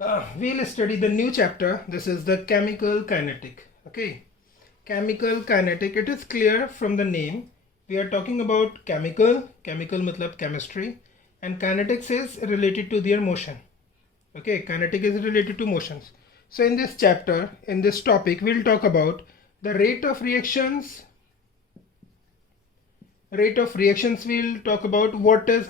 We'll study the new chapter. This is the chemical kinetic. Okay, chemical kinetic. It is clear from the name. We are talking about chemical. Chemical matlab chemistry, and kinetics is related to their motion. Okay, kinetic is related to motions. So in this chapter, in this topic, we'll talk about the rate of reactions. Rate of reactions. We'll talk about what is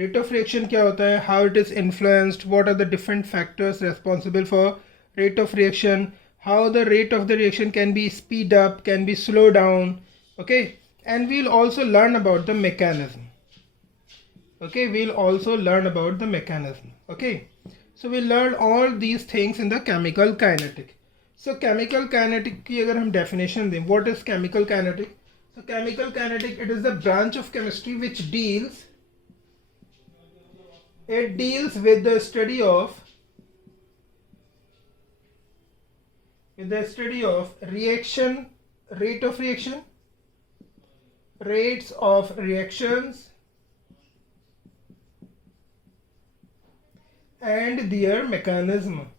rate of reaction क्या होता है, how it is influenced, what are the different factors responsible for rate of reaction, how the rate of the reaction can be speed up, can be slow down. Okay, and we'll also learn about the mechanism. Okay, we'll also learn about the mechanism. Okay, so we'll learn all these things in the chemical kinetic. So chemical kinetic की अगर हम definition दें, what is chemical kinetic? So chemical kinetic, it is the branch of chemistry which deals with the study of reaction, rate of reaction, rates of reactions, and their mechanism.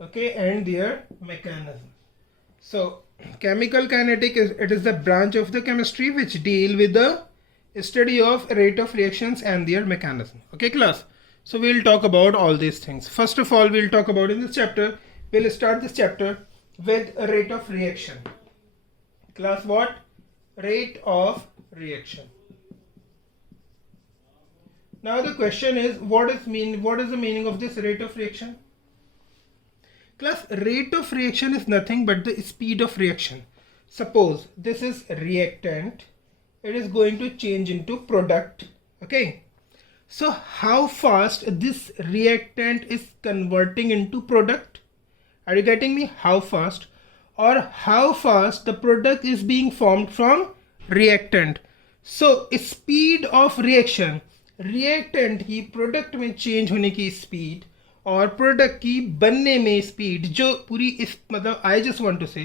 Okay, and their mechanism. So chemical kinetic is the branch of the chemistry which deal with the study of rate of reactions and their mechanism. Okay class, so we'll talk about all these things. First of all, we'll talk about in this chapter, we'll start this chapter with a rate of reaction. Class, what? Rate of reaction. Now the question is, what is the meaning of this rate of reaction? Class, rate of reaction is nothing but the speed of reaction. Suppose this is reactant, it is going to change into product. Okay, so how fast this reactant is converting into product? Are you getting me? How fast, or how fast the product is being formed from reactant. So speed of reaction, reactant की product में change होने की speed और product की बनने में speed, जो पूरी इस मतलब आई जस्ट वांट टू से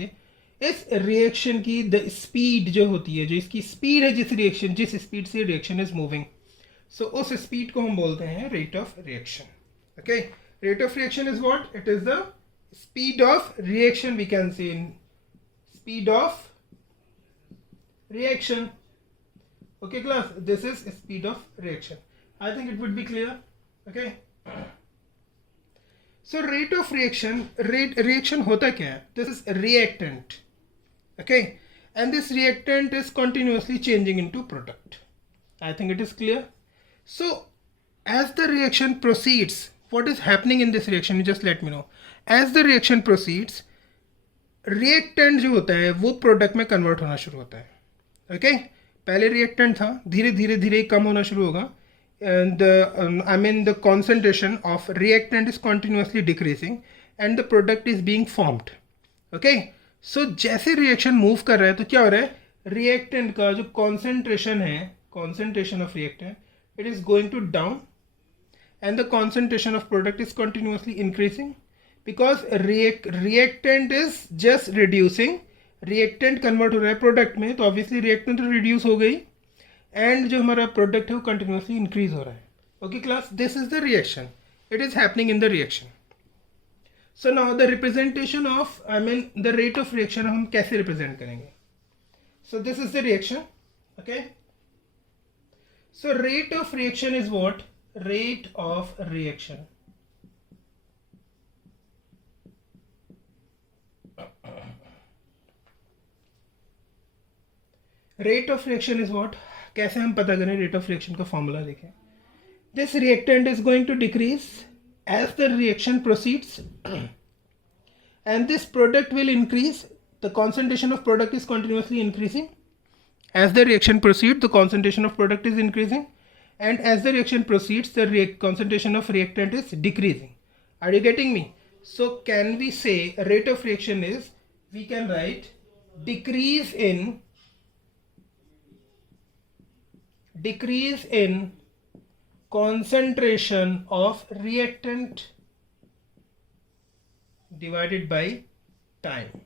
इस रिएक्शन की द स्पीड जो होती है, जो इसकी स्पीड है, जिस स्पीड से रिएक्शन इज मूविंग, सो उस स्पीड को हम बोलते हैं rate of reaction. Okay, rate of reaction is what? It is the speed of reaction. We can say in speed of reaction. Okay class, this is speed of reaction. I think it would be clear. Okay, so rate of reaction, reaction होता क्या है? This is reactant. Okay, and this reactant is continuously changing into product. I think it is clear. So as the reaction proceeds, what is happening in this reaction? You just let me know. As the reaction proceeds, reactant जो होता है वो product में convert होना शुरू होता है. Okay, पहले रिएक्टेंट था, धीरे धीरे धीरे कम होना शुरू होगा. The concentration of reactant is continuously decreasing and the product is being formed. Okay, so जैसे रिएक्शन मूव कर रहा है तो क्या हो रहा है, रिएक्टेंट का जो कॉन्सेंट्रेशन है, concentration of reactant, it is going to down and the concentration of product is continuously increasing because reactant is just reducing. Reactant convert हो रहा है प्रोडक्ट में, तो ऑब्वियसली रिएक्टेंट तो रिड्यूस हो गई एंड जो हमारा प्रोडक्ट है वो कंटिन्यूसली इंक्रीज हो रहा है. Okay class, this is the reaction, it is happening in the reaction. So now the representation of the rate of reaction हम कैसे रिप्रेजेंट करेंगे? So this is the reaction. Okay, so rate of reaction is what? Rate of reaction. Rate of reaction is what? कैसे हम पता करें rate of reaction का formula देखें. This reactant is going to decrease as the reaction proceeds and this product will increase. The concentration of product is continuously increasing. As the reaction proceed, the concentration of product is increasing, and as the reaction proceeds, the concentration of reactant is decreasing. Are you getting me? So can we say rate of reaction is, we can write decrease in concentration of reactant divided by time.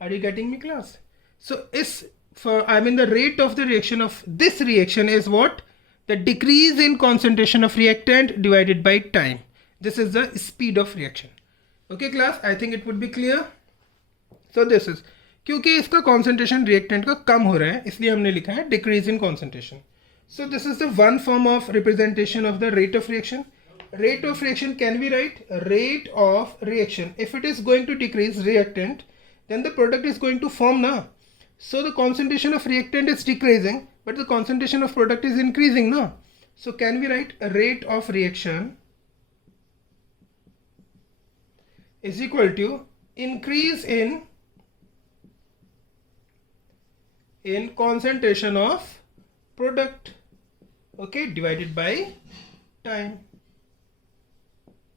Are you getting me class? So इस the rate of the reaction of this reaction is what? The decrease in concentration of reactant divided by time. This is the speed of reaction. Okay class, I think it would be clear. So this is, क्योंकि इसका concentration reactant का कम हो रहा है, इसलिए हमने लिखा है decrease in concentration. So this is the one form of representation of the rate of reaction. Rate of reaction can be write rate of reaction. If it is going to decrease reactant, then the product is going to form now. So the concentration of reactant is decreasing, but the concentration of product is increasing now. So can we write a rate of reaction is equal to increase in concentration of product, okay, divided by time.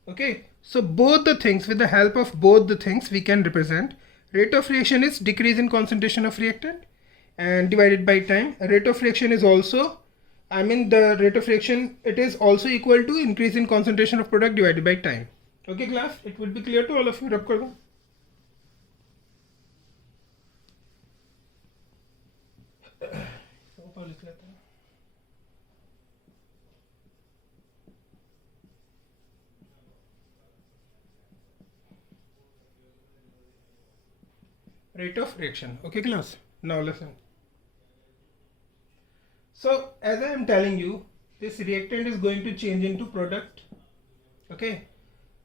Okay, so both the things, with the help of both the things, we can represent. Rate of reaction is decrease in concentration of reactant and divided by time. Rate of reaction is also, the rate of reaction, it is also equal to increase in concentration of product divided by time. Okay class, it will be clear to all of you. Rub kar do. Rate of reaction. Okay class, now listen. So as I am telling you, this reactant is going to change into product. Okay,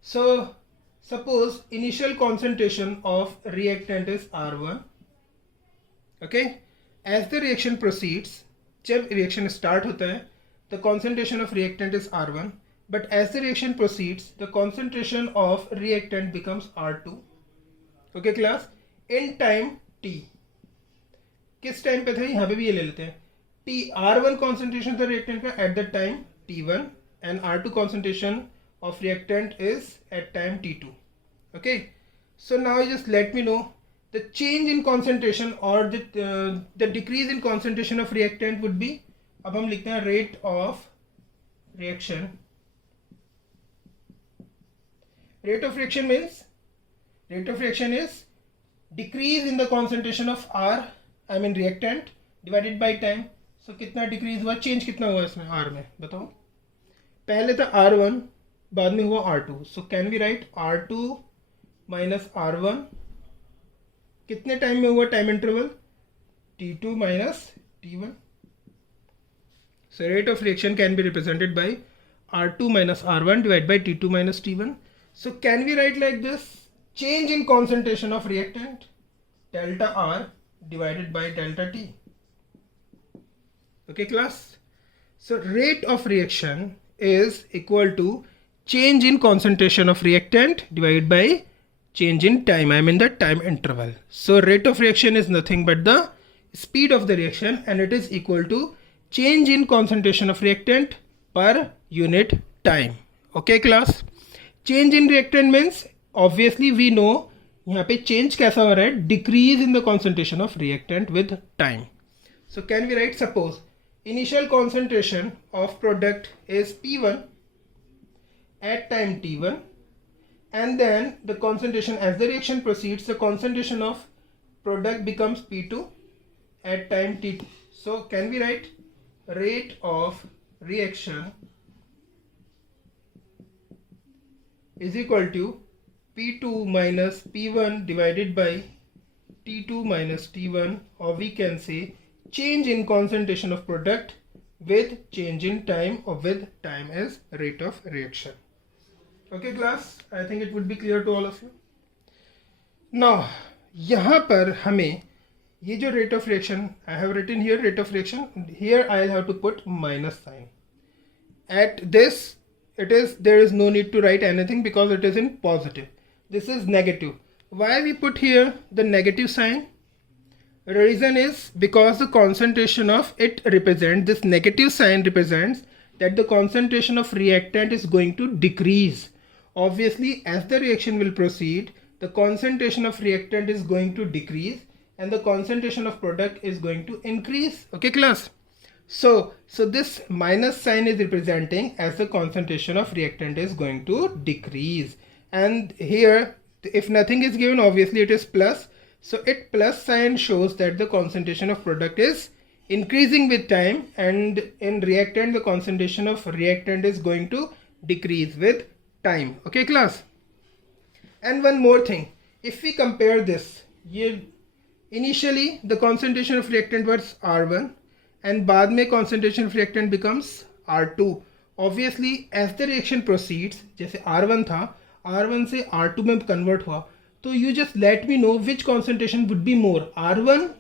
so suppose initial concentration of reactant is R1. Okay, as the reaction proceeds, जब reaction start होता है, the concentration of reactant is R1, but as the reaction proceeds, the concentration of reactant becomes R2. Okay class, in time t. किस time पे था, यहाँ पे भी ये ले लेते हैं. t R1 concentration था reactant का at the time t1 and R2 concentration of reactant is at time t2. Okay, so now just let me know the change in concentration or the decrease in concentration of reactant would be, अब हम लिखते हैं rate of reaction. Rate of reaction means, rate of reaction is decrease in the concentration of R, reactant divided by time. So कितना decrease हुआ, change कितना हुआ इसमें R में, बताओ. पहले था R1, बाद में हुआ R2. So can we write R2 minus R1, कितने टाइम में हुआ, time interval T2 minus T1. So rate of reaction can be represented by R2 minus R1 divided by T2 minus T1. So can we write like this, change in concentration of reactant delta R divided by delta T. Okay class, so rate of reaction is equal to change in concentration of reactant divided by change in time, the time interval. So rate of reaction is nothing but the speed of the reaction, and it is equal to change in concentration of reactant per unit time. Okay class, change in reactant means obviously we know यहाँ पे change कैसा हो रहा है, decrease in the concentration of reactant with time. So can we write, suppose initial concentration of product is P1 at time T1, and then the concentration, as the reaction proceeds, the concentration of product becomes P2 at time T2. So can we write rate of reaction is equal to P2 minus P1 divided by T2 minus T1, or we can say change in concentration of product with change in time, or with time as rate of reaction. Okay class, I think it would be clear to all of you. Now यहाँ पर हमें ये जो rate of reaction, I have written here rate of reaction, here I have to put minus sign. At this there is no need to write anything because it is in positive. This is negative. Why we put here the negative sign? The reason is because the concentration of it represents, this negative sign represents that the concentration of reactant is going to decrease. Obviously, as the reaction will proceed, the concentration of reactant is going to decrease and the concentration of product is going to increase. Okay class, so this minus sign is representing as the concentration of reactant is going to decrease, and here if nothing is given, obviously it is plus. So it plus sign shows that the concentration of product is increasing with time, and in reactant the concentration of reactant is going to decrease with time. Okay class. And one more thing, if we compare this, initially the concentration of reactant was R1 and बाद में concentration of reactant becomes R2. Obviously as the reaction proceeds, जैसे R1 था, R1 से R2 में convert हुआ, तो you just let me know which concentration would be more. R1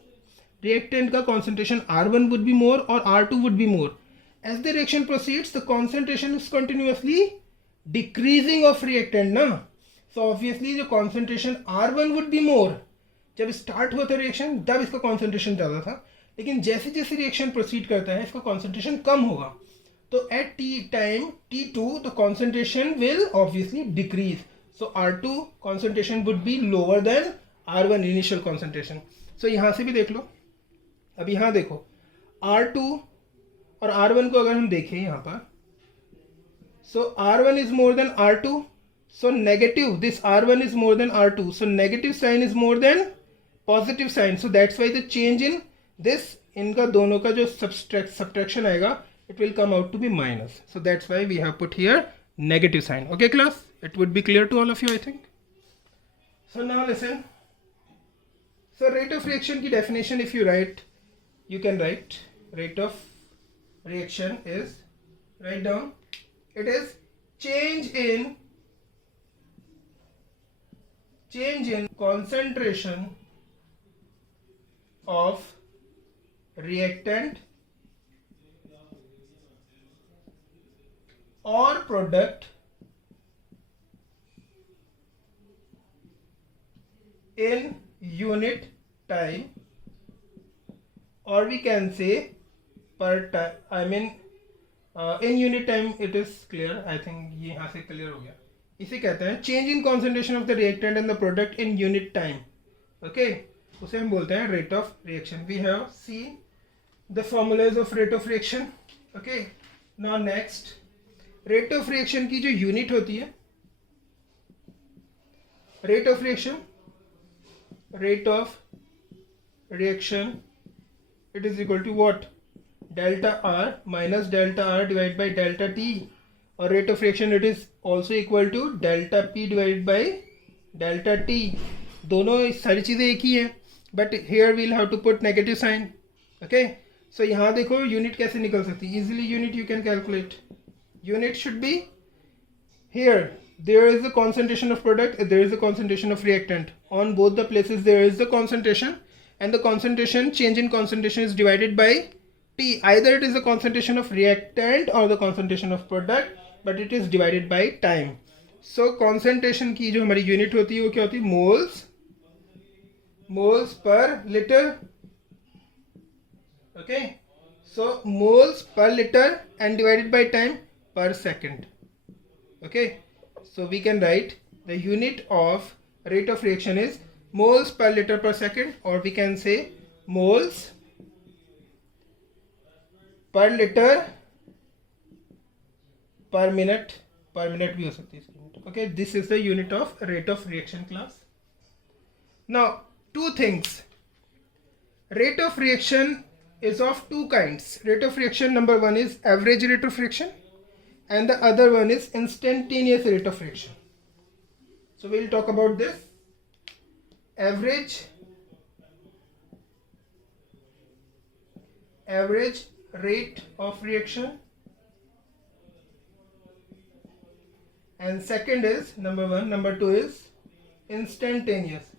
reactant का concentration R1 would be more or R2 would be more. As the reaction proceeds, the concentration is continuously decreasing of reactant ना. So obviously the concentration R1 would be more. जब start हुआ था reaction तब इसका concentration ज़्यादा था, लेकिन जैसे जैसे रिएक्शन प्रोसीड करता है इसका कॉन्सेंट्रेशन कम होगा. तो at T time T2 the concentration will obviously decrease. So R2 concentration would be lower than R1 initial concentration. So यहाँ से भी देख लो. अब यहाँ देखो R2 और R1 को अगर हम देखें यहाँ पर, सो R1 is more than R2. So negative, this R1 is more than R2. So negative sign is more than positive sign. So that's why the change in this, इनका दोनों का जो subtraction आएगा, it will come out to be minus. So that's why we have put here negative sign. Okay class? It would be clear to all of you, I think. So now listen. So rate of reaction की definition, if you write, you can write rate of reaction is, write down, it is change in concentration of reactant or product in unit time, or we can say per time. I mean in unit time it is clear. I think ये यहाँ से clear हो गया. इसे कहते हैं change in concentration of the reactant and the product in unit time. Okay, उसे हम बोलते हैं rate of reaction. We have seen the formulas of rate of reaction. Okay, now next, rate of reaction की जो unit होती है, rate of reaction it is equal to what, delta R minus delta R divide by delta T. और rate of reaction it is also equal to delta P divide by delta T. दोनों सारी चीज़ें एक ही हैं, but here we'll have to put negative sign. Okay, so यहाँ देखो unit कैसे निकल सकती है. Easily unit you can calculate. Unit should be here there is the concentration of product, there is the concentration of reactant. On both the places there is the concentration, and the concentration, change in concentration is divided by T. Either it is the concentration of reactant or the concentration of product, but it is divided by time. So concentration की जो हमारी unit होती है वो क्या होती है, moles per liter. Okay, so moles per liter and divided by time per second. Okay, so we can write the unit of rate of reaction is moles per liter per second, or we can say moles per liter per minute भी हो सकती है इसकी unit. Okay, this is the unit of rate of reaction class. Now two things, rate of reaction is of two kinds. Rate of reaction number one is average rate of reaction, and the other one is instantaneous rate of reaction. So we will talk about this. Average rate of reaction, and second is number one. Number two is instantaneous.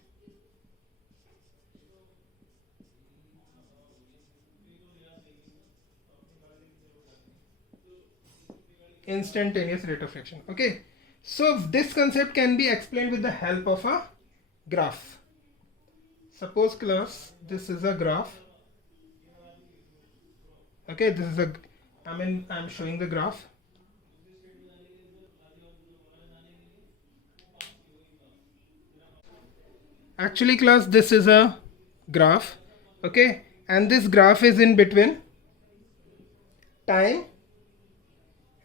Instantaneous rate of reaction. Okay, so this concept can be explained with the help of a graph. Suppose class, this is a graph. Okay, this is a, I'm showing the graph. Actually class, this is a graph. Okay, and this graph is in between time,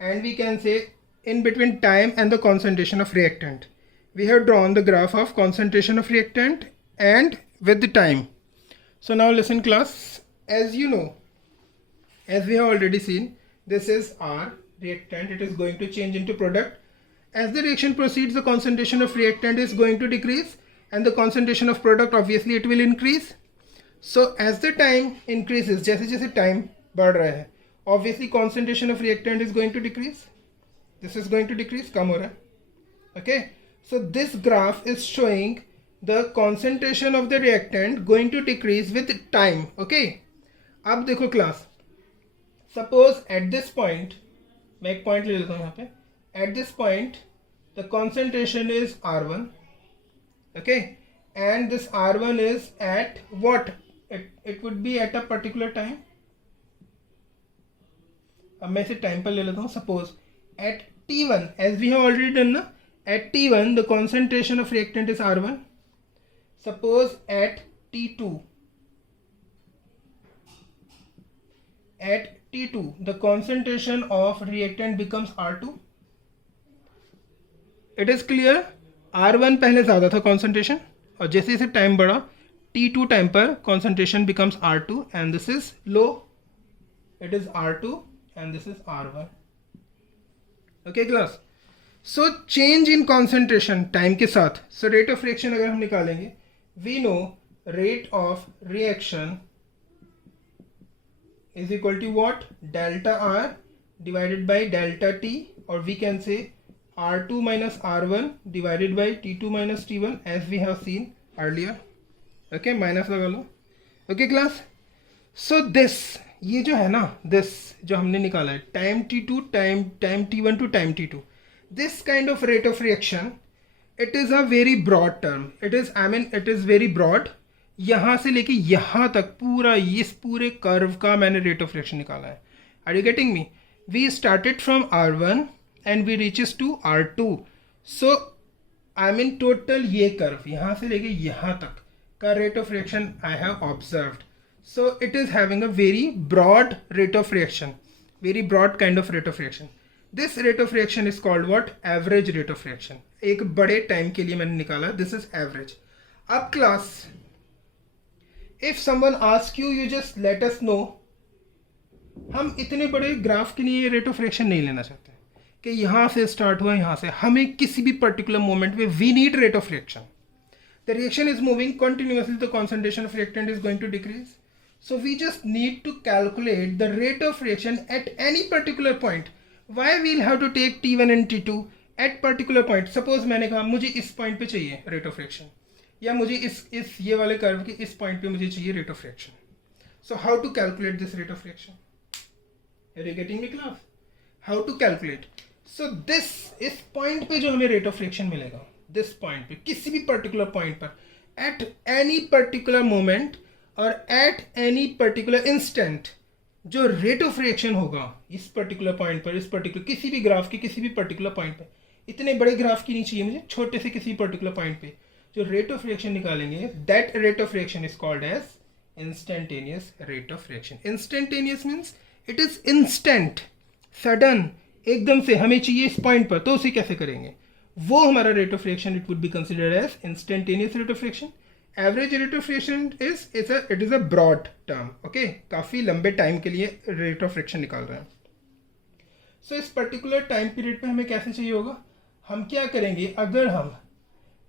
and we can say in between time and the concentration of reactant. We have drawn the graph of concentration of reactant, and with the time. So now listen class, as you know, as we have already seen, this is our reactant. It is going to change into product. As the reaction proceeds, the concentration of reactant is going to decrease and the concentration of product, obviously it will increase. So as the time increases, जैसे जैसे time बढ़ रहा है, obviously concentration of reactant is going to decrease. This is going to decrease, कम हो रहा है. Okay, so this graph is showing the concentration of the reactant going to decrease with time. Okay, अब देखो class, suppose at this point, मैं एक point ले लेता हूँ यहाँ पे. At this point, the concentration is R1. Okay, and this R1 is at what? It would be at a particular time. अब मैं इसे टाइम पर ले लेता हूँ. Suppose at T1, as we have already done ना, at T1 the concentration of reactant is R1. Suppose at T2, the concentration of reactant becomes R2. It is clear, R1 पहले ज़्यादा था concentration, और जैसे जैसे टाइम बढ़ा T2 time पर concentration becomes R2 and this is low. It is R2 and this is R1. Okay class. So change in concentration time के साथ. So rate of reaction अगर हम निकालेंगे, we know rate of reaction is equal to what? Delta R divided by delta T, or we can say R2 minus R1 divided by T2 minus T1, as we have seen earlier. Okay, minus लगा लो. Okay class. So this, ये जो है ना, this जो हमने निकाला है, time T2 time T1 to time T2, this kind of rate of reaction, it is a very broad term. It is very broad. यहाँ से लेके यहाँ तक पूरा, इस पूरे कर्व का मैंने rate of reaction निकाला है. Are you getting me? We started from R1 and we reaches to R2. So total ये कर्व यहाँ से लेके यहाँ तक का rate of reaction I have observed. So it is having a very broad rate of reaction, very broad kind of rate of reaction. This rate of reaction is called what? Average rate of reaction. एक बड़े time के लिए मैंने निकाला, this is average. अब class, if someone asks you, you just let us know. हम इतने बड़े ग्राफ के लिए रेट ऑफ रिएक्शन नहीं लेना चाहते कि यहाँ से स्टार्ट हुआ यहाँ से, हमें किसी भी पर्टिकुलर मोमेंट में we need rate of reaction. The reaction is moving continuously, the concentration of reactant is going to decrease. So we just need to calculate the rate of reaction at any particular point. Why we'll have to take T1 and T2 at particular point. Suppose मैंने कहा मुझे इस point पे चाहिए rate of reaction, या मुझे इस ये वाले कर्व के इस पॉइंट पे मुझे चाहिए rate of reaction. So how to calculate this rate of reaction? Are you getting me class? How to calculate? So this, इस पॉइंट पे जो हमें रेट ऑफ रिएक्शन मिलेगा, दिस पॉइंट पे, किसी भी पर्टिकुलर पॉइंट पर, एट एनी पर्टिकुलर मोमेंट और एट एनी पर्टिकुलर इंस्टेंट, जो रेट ऑफ रिएक्शन होगा इस पर्टिकुलर पॉइंट पर, इस पर्टिकुलर किसी भी ग्राफ के किसी भी पर्टिकुलर पॉइंट पे, इतने बड़े ग्राफ की नहीं चाहिए मुझे, छोटे से किसी पर्टिकुलर पॉइंट पे जो रेट ऑफ रिएक्शन निकालेंगे, that rate of reaction is called as instantaneous rate of reaction. Instantaneous means it is instant, sudden, एकदम से हमें चाहिए इस पॉइंट पर, तो उसे कैसे करेंगे, वो हमारा rate of reaction, it would be considered as instantaneous rate of reaction. Average rate of reaction it is a broad term. Okay, काफ़ी लंबे टाइम के लिए रेट ऑफ रिएक्शन निकाल रहे हैं. सो इस पर्टिकुलर टाइम पीरियड पे हमें कैसे चाहिए होगा, हम क्या करेंगे, अगर हम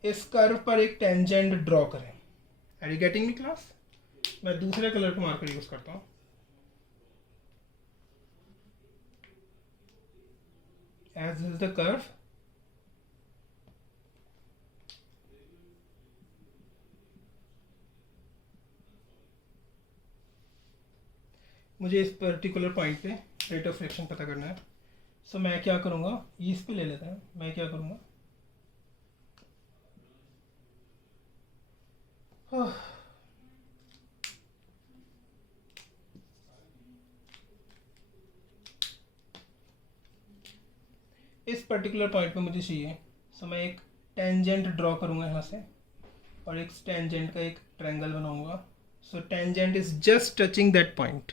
इस कर्व पर एक टेंजेंट ड्रॉ करें. Are you getting me class? मैं दूसरे कलर को मार्कर यूज करता हूँ. As this is the curve, मुझे इस पर्टिकुलर पॉइंट पे रेट ऑफ रिएक्शन पता करना है. सो मैं क्या करूँगा, इस पे ले लेता हूँ. मैं क्या करूँगा, इस पर्टिकुलर पॉइंट पे मुझे चाहिए. सो मैं एक टेंजेंट ड्रॉ करूँगा यहाँ से और एक टेंजेंट का एक ट्रायंगल बनाऊँगा. So tangent is just touching that point.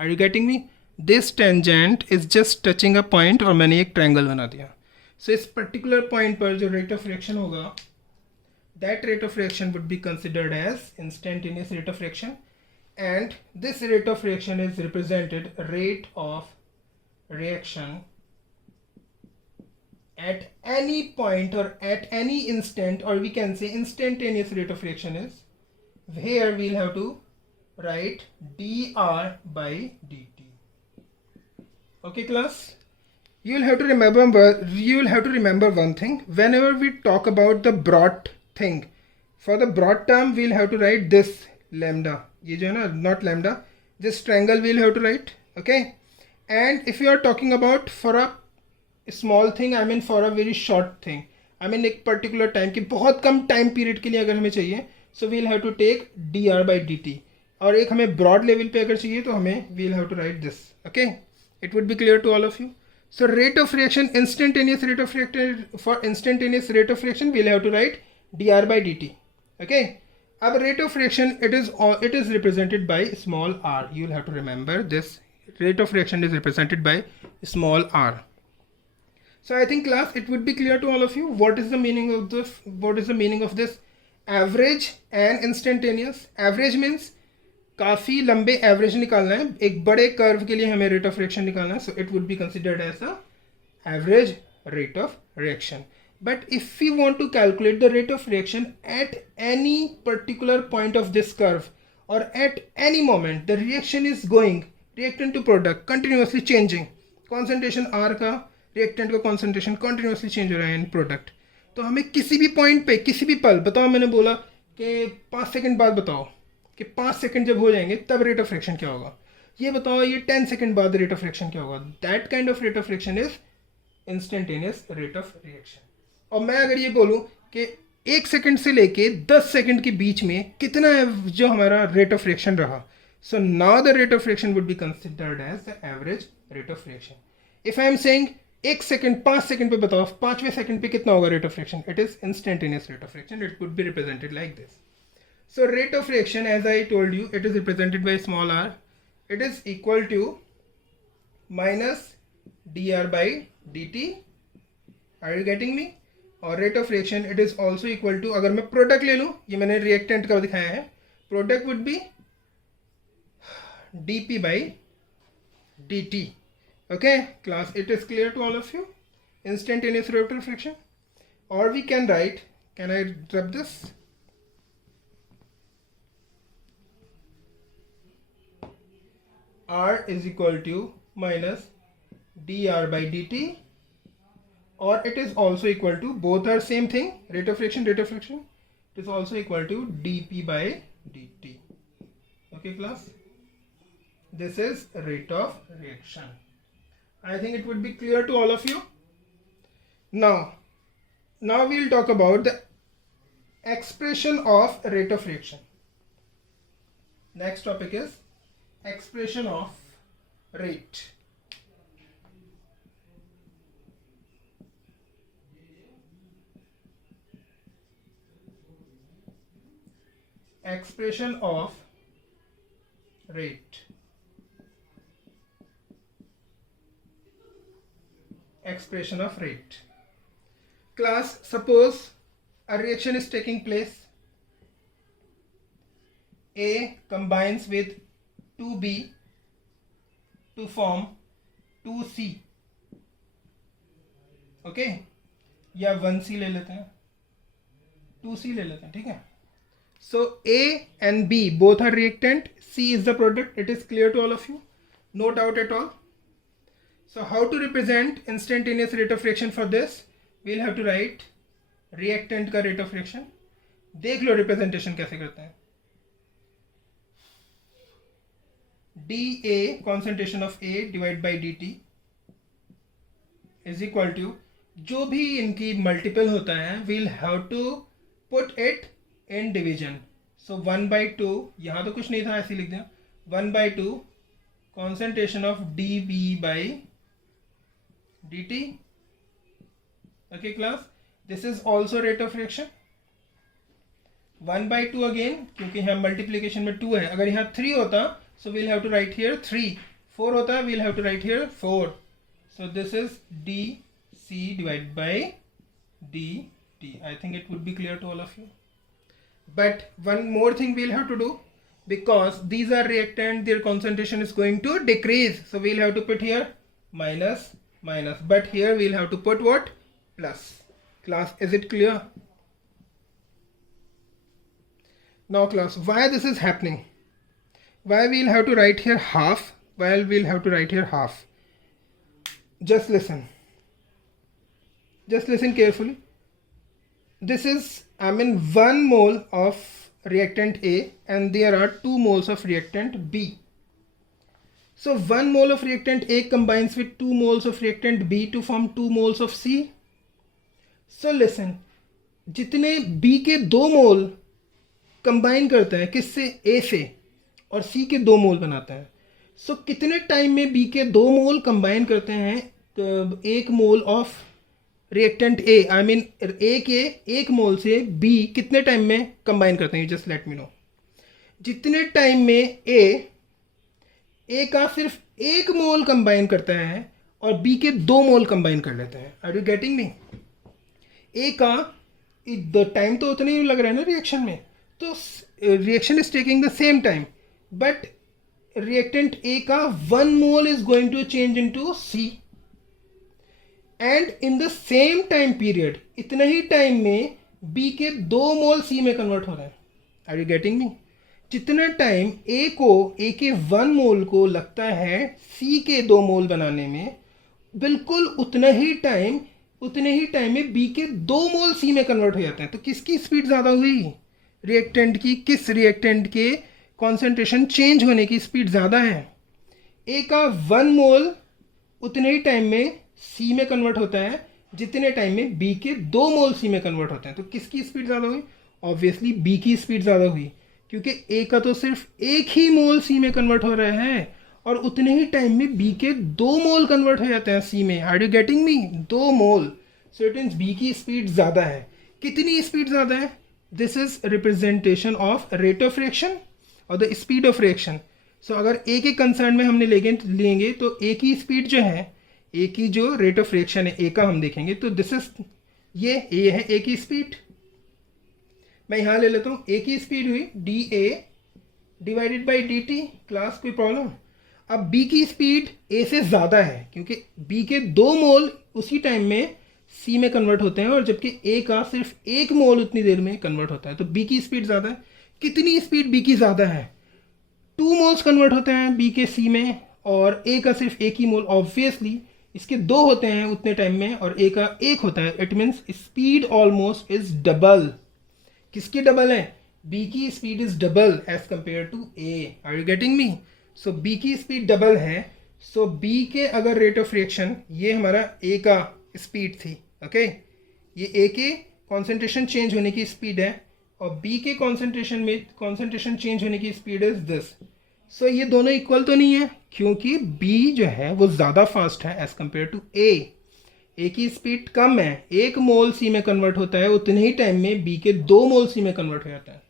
Are you getting me? This tangent is just touching a point और मैंने एक ट्रायंगल बना दिया. सो इस पर्टिकुलर पॉइंट पर जो रेट ऑफ रिएक्शन होगा, that rate of reaction would be considered as instantaneous rate of reaction, and this rate of reaction is represented rate of reaction at any point or at any instant, or we can say instantaneous rate of reaction is, here we'll have to write dr by dt. Okay class, you will have to remember one thing. Whenever we talk about the broad thing, for the broad term we'll have to write this lambda, ye jo na, not lambda, this triangle we'll have to write. Okay, and if you are talking about for a small thing, I mean for a very short thing, I mean एक particular time की बहुत कम time period के लिए अगर हमें चाहिए, so we'll have to take dr by dt, और एक हमें broad level पे अगर चाहिए तो हमें we'll have to write this. Okay, it would be clear to all of you. So rate of reaction, instantaneous rate of reaction, for instantaneous rate of reaction we'll have to write dr by dt. Okay, अब rate of reaction, it is represented by small r. You will have to remember this. Rate of reaction is represented by small r. So I think class, it would be clear to all of you what is the meaning of this. What is the meaning of this average and instantaneous? Average means काफ़ी लंबे average निकालना है, एक बड़े curve के लिए हमें rate of reaction निकालना है, so it would be considered as a average rate of reaction. But if we want to calculate the rate of reaction at any particular point of this curve, or at any moment the reaction is going, reactant to product continuously changing, concentration R का reactant का concentration continuously change हो रहा है in product, तो हमें किसी भी point पे, किसी भी पल, बताओ, मैंने बोला कि 5 सेकंड बाद बताओ कि 5 सेकंड जब हो जाएंगे तब रेट ऑफ रिएक्शन क्या होगा, ये बताओ ये 10 सेकंड बाद रेट ऑफ रिएक्शन क्या होगा. That kind of rate of reaction is instantaneous rate of reaction. और मैं अगर ये बोलूँ कि 1 सेकंड से लेके 10 सेकंड के बीच में कितना जो हमारा रेट ऑफ रिएक्शन रहा, so now the rate of reaction would be considered as the average rate of reaction. If I am saying 1 second 5 second पे बताओ 5वें सेकंड पे कितना होगा rate of reaction, it is instantaneous rate of reaction. It would be represented like this. So rate of reaction, as I told you, it is represented by small r. It is equal to minus dr by dt. Are you getting me? और rate of reaction, it is also equal to, अगर मैं product ले लूँ, ये मैंने reactant का दिखाया है, product would be dp by dt. Okay class, it is clear to all of you? Instantaneous rate of reaction. Or we can write, can I rub this? R is equal to minus dr by dt, or it is also equal to, both are same thing, rate of reaction, it is also equal to dp by dt. Okay class, this is rate of reaction. I think it would be clear to all of you. Now we will talk about the expression of rate of reaction. Next topic is expression of rate. Expression of rate. Expression of rate. Class, suppose a reaction is taking place. A combines with 2b to form 2c. Okay, या 1c ले लेते हैं, 2c ले लेते हैं, ठीक है. सो A and B both are reactant, C is the product. It is clear to all of you, no doubt at all. So how to represent instantaneous rate of reaction for this? We'll have to write reactant का rate of reaction. देख लो representation कैसे करते हैं. dA concentration of A divided by dt is equal to, जो भी इनकी multiple होता है we'll have to put it in division. So 1/2, यहाँ तो कुछ नहीं था, ऐसे लिख दिया, 1/2 concentration of dB by dt. Okay class, this is also rate of reaction. 1/2 again, क्योंकि यहाँ मल्टीप्लीकेशन में 2 है, अगर यहाँ 3 होता so we'll have to write here 3. 4 होता है, we'll have to write here 4. So this is dc divided by dt. I think it would be clear to all of you. But one more thing we'll have to do, because these are reactant, their concentration is going to decrease, so we'll have to put here minus minus, but here we'll have to put what? Plus. Class, is it clear? Now class, why this is happening? Why we'll have to write here half? Why we'll have to write here half? Just listen carefully. This is, 1 mole of reactant A and there are 2 moles of reactant B. So 1 mole of reactant A combines with 2 moles of reactant B to form 2 moles of C. So listen, जितने B के 2 मोल combine करते हैं किससे? A से, और C के 2 मोल बनाते हैं. सो कितने टाइम में B के 2 मोल कंबाइन करते हैं 1 mole of reactant A? A के 1 मोल से B कितने टाइम में कंबाइन करते हैं? Just let me know. जितने टाइम में A का सिर्फ 1 मोल कंबाइन करता है और B के 2 मोल कंबाइन कर लेते हैं. Are you getting me? A का टाइम तो उतना ही लग रहा है ना रिएक्शन में, तो reaction is taking the same time, but reactant A का 1 mole is going to change into C, and in the same time period, इतना ही टाइम में B के 2 मोल C में कन्वर्ट हो रहे हैं. Are you getting me? जितना टाइम A के 1 मोल को लगता है C के 2 मोल बनाने में, बिल्कुल उतने ही टाइम में B के 2 मोल C में कन्वर्ट हो जाते हैं. तो किसकी स्पीड ज़्यादा हुई? रिएक्टेंट की. किस रिएक्टेंट के कॉन्सेंट्रेशन चेंज होने की स्पीड ज़्यादा है? A का 1 मोल उतने ही टाइम में C में कन्वर्ट होता है जितने टाइम में B के 2 मोल C में कन्वर्ट होते हैं. तो किसकी स्पीड ज़्यादा हुई? ऑब्वियसली B की स्पीड ज़्यादा हुई, क्योंकि A का तो सिर्फ 1 ही मोल C में कन्वर्ट हो रहा है और उतने ही टाइम में B के 2 मोल कन्वर्ट हो जाते हैं C में. Are you getting me? 2 mole. So it means B की स्पीड ज़्यादा है. कितनी स्पीड ज़्यादा है? This is representation of rate of reaction और the speed of reaction. So अगर A के कंसर्न में हमने लेंगे तो A की स्पीड जो है, A की जो रेट ऑफ रिएक्शन है A का हम देखेंगे, तो दिस इज ये है A की स्पीड. मैं यहाँ ले लेता हूँ. A की स्पीड हुई dA divided by dt. Class, कोई प्रॉब्लम? अब B की स्पीड A से ज़्यादा है, क्योंकि B के 2 मोल उसी टाइम में C में कन्वर्ट होते हैं और जबकि A का सिर्फ 1 मोल उतनी देर में कन्वर्ट होता है. तो B की स्पीड ज़्यादा है. कितनी स्पीड B की ज़्यादा है? 2 मोल्स कन्वर्ट होते हैं B के C में और A का सिर्फ 1 ही मोल. ऑब्वियसली इसके 2 होते हैं उतने टाइम में और A का 1 होता है. It means speed almost is double. किसकी डबल है? B की speed is double as compare to A. Are you getting me? So B की स्पीड डबल है. सो B के अगर रेट ऑफ रिएक्शन, ये हमारा A का स्पीड थी, ओके, ये A के कॉन्सेंट्रेशन चेंज होने की स्पीड है और B के कॉन्सेंट्रेशन चेंज होने की स्पीड इज दिस. सो ये दोनों इक्वल तो नहीं है, क्योंकि B जो है वो ज़्यादा फास्ट है as compare to A. A की स्पीड कम है. 1 मोल C में कन्वर्ट होता है, उतने ही टाइम में B के 2 मोल C में कन्वर्ट हो जाता है.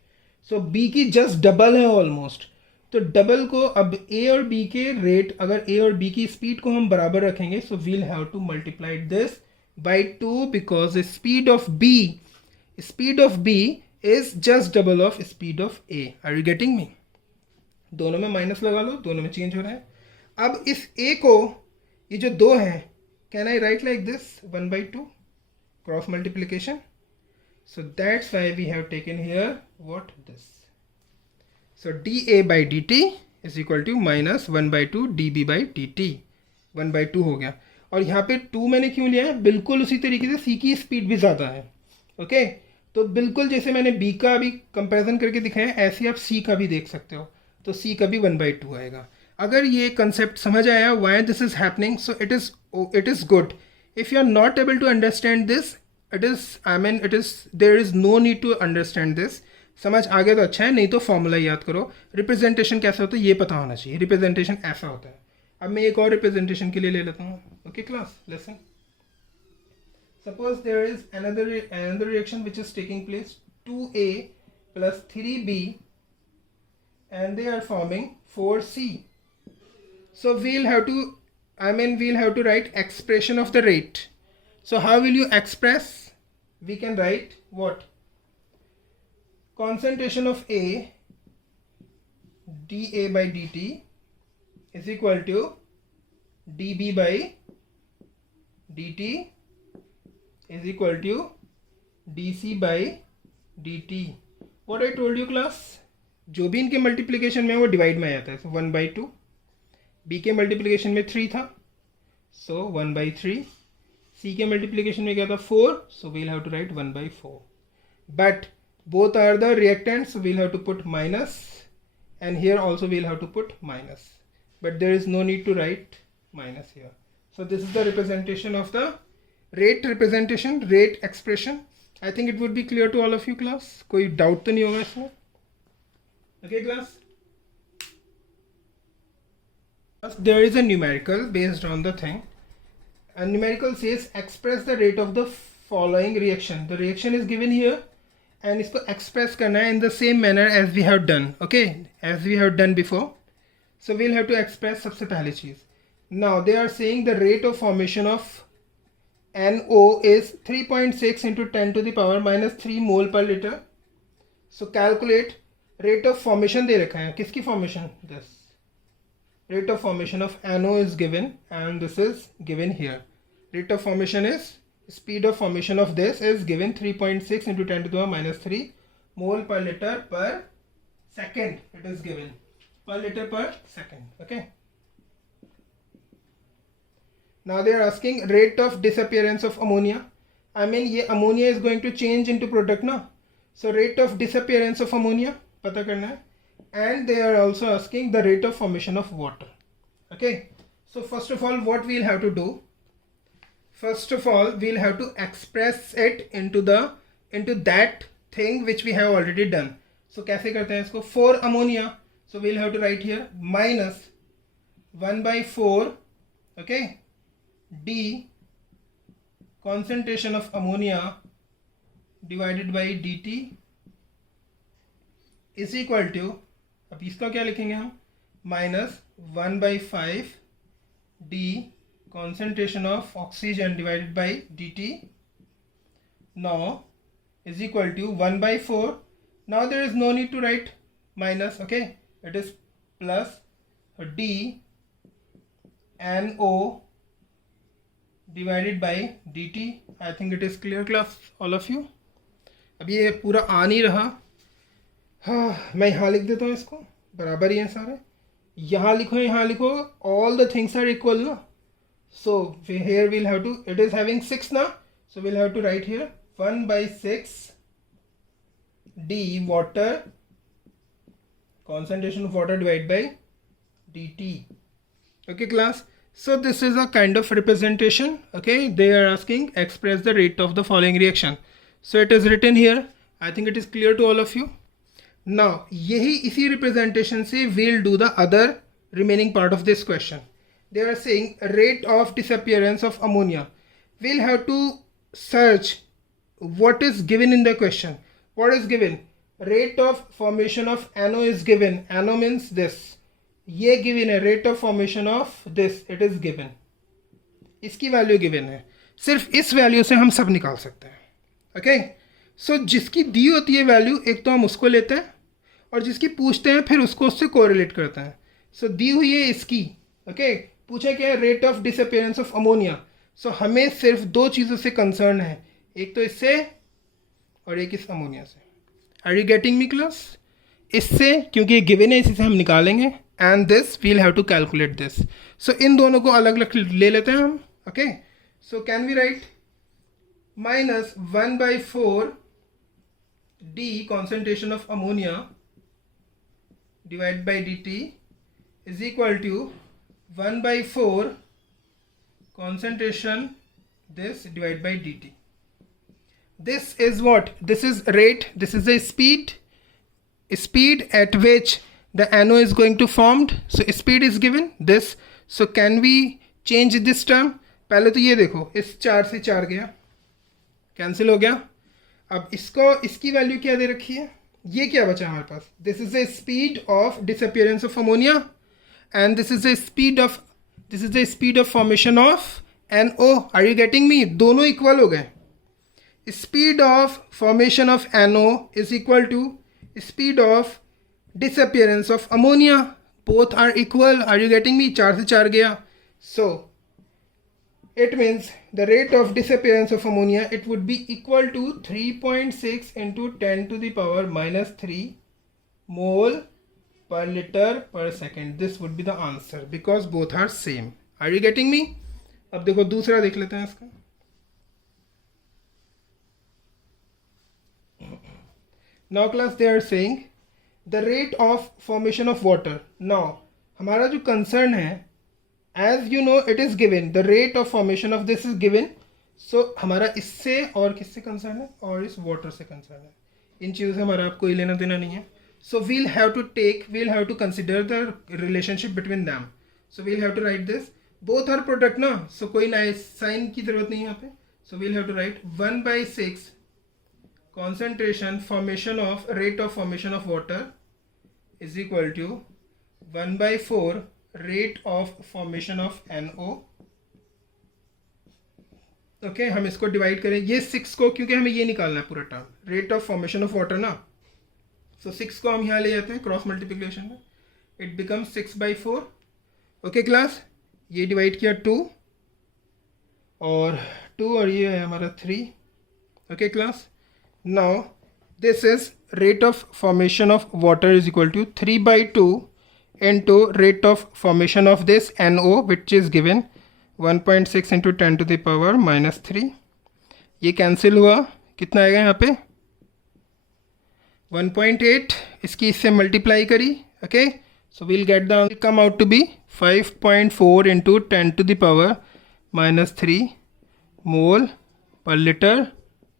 सो B की जस्ट डबल है ऑलमोस्ट. तो डबल को अब A और B के रेट, अगर A और B की स्पीड को हम बराबर रखेंगे, so we'll have to multiply this by 2 because speed of B is just double of speed of A. Are you getting me? दोनों में माइनस लगा लो, दोनों में चेंज हो रहा है. अब इस A को, ये जो 2 है, can I write like this 1/2 cross multiplication. So that's why we have taken here what this. So dA by dt is equal to minus 1/2 dB by dt. 1/2 हो गया. और यहाँ पे 2 मैंने क्यों लिया है? बिल्कुल उसी तरीके से C की स्पीड भी ज़्यादा है, ओके. तो बिल्कुल जैसे मैंने B का अभी कंपैरिजन करके दिखाया, ऐसे आप C का भी देख सकते हो. तो C का भी 1/2 आएगा. अगर ये कंसेप्ट समझ आया why this is happening, so it is good. If you are not able to understand this, there is no need to understand this. समझ आ गया तो अच्छा है, नहीं तो फॉर्मूला याद करो. रिप्रेजेंटेशन कैसा होता है ये पता होना चाहिए. रिप्रेजेंटेशन ऐसा होता है. अब मैं एक और रिप्रेजेंटेशन के लिए ले लेता हूँ. Okay class, listen. Suppose there is another reaction which is taking place 2A plus 3B and they are forming 4C. So we'll have to write expression of the rate. So how will you express? We can write what? concentration of A dA by dt is equal to dB by dt is equal to dC by dt. What I told you class, जो भी इनके multiplication में है वो divide में आ जाता है. सो 1/2. B के मल्टीप्लिकेशन में 3 था, सो 1/3. C के मल्टीप्लिकेशन में क्या था 4, so we'll have to write 1/4. But both are the reactants, so we'll have to put minus, and here also we'll have to put minus, but there is no need to write minus here. So this is the representation of the rate representation, rate expression. I think it would be clear to all of you class. कोई doubt तो नहीं होगा इसमें? Okay class? There is a numerical based on the thing. A numerical says express the rate of the following reaction. The reaction is given here. And इसको express करना है in the same manner as we have done, okay, as we have done before. So we'll have to express सबसे पहली चीज़. Now they are saying the rate of formation of NO is 3.6 into 10 to the power minus 3 mole per liter. So calculate rate of formation दे रखा है. किसकी formation? This. Rate of formation of NO is given and this is given here. Rate of formation is, speed of formation of this is given 3.6 into 10 to the power minus 3 mole per liter per second. It is given per liter per second. Okay. Now they are asking rate of disappearance of ammonia. I mean ये ammonia is going to change into product ना. So rate of disappearance of ammonia पता करना है. And they are also asking the rate of formation of water. Okay. So first of all what we'll have to do. First of all, we'll have to express it into that thing which we have already done. So कैसे करते हैं इसको? For ammonia, so we'll have to write here minus 1/4, okay, D concentration of ammonia divided by dt is equal to, अब इसका क्या लिखेंगे हम? minus 1/5 D concentration of oxygen divided by dt now is equal to 1/4. Now there is no need to write minus, okay, it is plus D NO divided by dt. I think it is clear class all of you. अब ये पूरा आ नहीं रहा. हाँ, मैं यहाँ लिख देता हूँ इसको, बराबर ही हैं सारे. यहाँ लिखो, all the things are equal ना. So here we'll have to, it is having 6 now, so we'll have to write here 1/6 D water concentration of water divided by dt. Okay class, so this is a kind of representation. Okay, they are asking express the rate of the following reaction. So it is written here. I think it is clear to all of you. Now यही इसी representation से we'll do the other remaining part of this question. They are saying rate of disappearance of ammonia. We'll have to search what is given in the question. What is given? Rate of formation of NO is given. NO means this. ये given है. Rate of formation of this. It is given. इसकी value given है. सिर्फ इस value से हम सब निकाल सकते हैं. Okay? So जिसकी दी होती है value, एक तो हम उसको लेते हैं और जिसकी पूछते हैं फिर उसको उससे correlate करते हैं. So दी हुई है इसकी. Okay? पूछा क्या है? Rate of disappearance of ammonia. So हमें सिर्फ दो चीज़ों से कंसर्न है, एक तो इससे और एक इस अमोनिया से. Are you getting me class? इससे क्योंकि ये गिवन है, इसी से हम निकालेंगे. And this we'll have to calculate this. So इन दोनों को अलग अलग ले लेते हैं हम. Okay, so can we write minus 1/4 D concentration of ammonia divided by dt is equal to 1/4 concentration this divided by dt. This is what? This is rate. This is a speed at which the NO is going to formed. So speed is given this. So can we change this term? पहले तो ये देखो, इस 4 से 4 गया, cancel हो गया. अब इसको, इसकी वैल्यू क्या दे रखी है? ये क्या बचा हमारे पास? This is a speed of disappearance of ammonia and this is a speed of formation of NO. Are you getting me? दोनों इक्वल हो गए. Speed of formation of NO is equal to speed of disappearance of ammonia. Both are equal. Are you getting me? 4 से 4 गया. So it means the rate of disappearance of ammonia, it would be equal to 3.6 into 10 to the power minus 3 mole per liter per second. This would be the answer because both are same. Are you getting me? अब देखो दूसरा देख लेते हैं इसका. Now class, they are saying the rate of formation of water. Now हमारा जो concern है, as you know it is given, the rate of formation of this is given. So हमारा इससे और किससे concern है, और इस water से concern है. इन चीज़ों से हमारा आपको लेना देना नहीं है. So we'll have to consider the relationship between them. So we'll have to write this. Both are product ना, so कोई ना sign की ज़रूरत नहीं है यहाँ पे. So we'll have to write 1/6 concentration formation of rate of formation of water is equal to 1/4 rate of formation of NO. Okay हम इसको डिवाइड करें ये 6 को, क्योंकि हमें ये निकालना है पूरा term rate of formation of water ना. सो 6 को हम यहाँ ले जाते हैं क्रॉस मल्टीप्लिकेशन में. It become 6/4. ओके क्लास, ये डिवाइड किया 2 और ये है हमारा 3. Okay class, now this is rate of formation of water is equal to 3/2 into rate of formation of this NO, which is given 1.6 into 10 to the power minus 3. ये cancel हुआ, कितना आएगा यहाँ पे 1.8. इसकी इससे मल्टीप्लाई करी. Okay, so we'll get the come out to be 5.4 into 10 to the power minus 3 mole per liter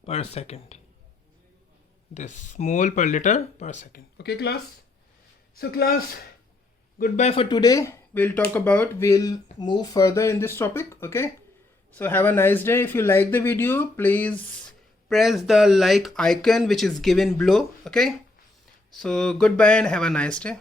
per second. This mole per liter per second. Okay class, so class, goodbye for today. We'll move further in this topic. Okay, so have a nice day. If you like the video, please press the like icon which is given below. Okay, so goodbye and have a nice day.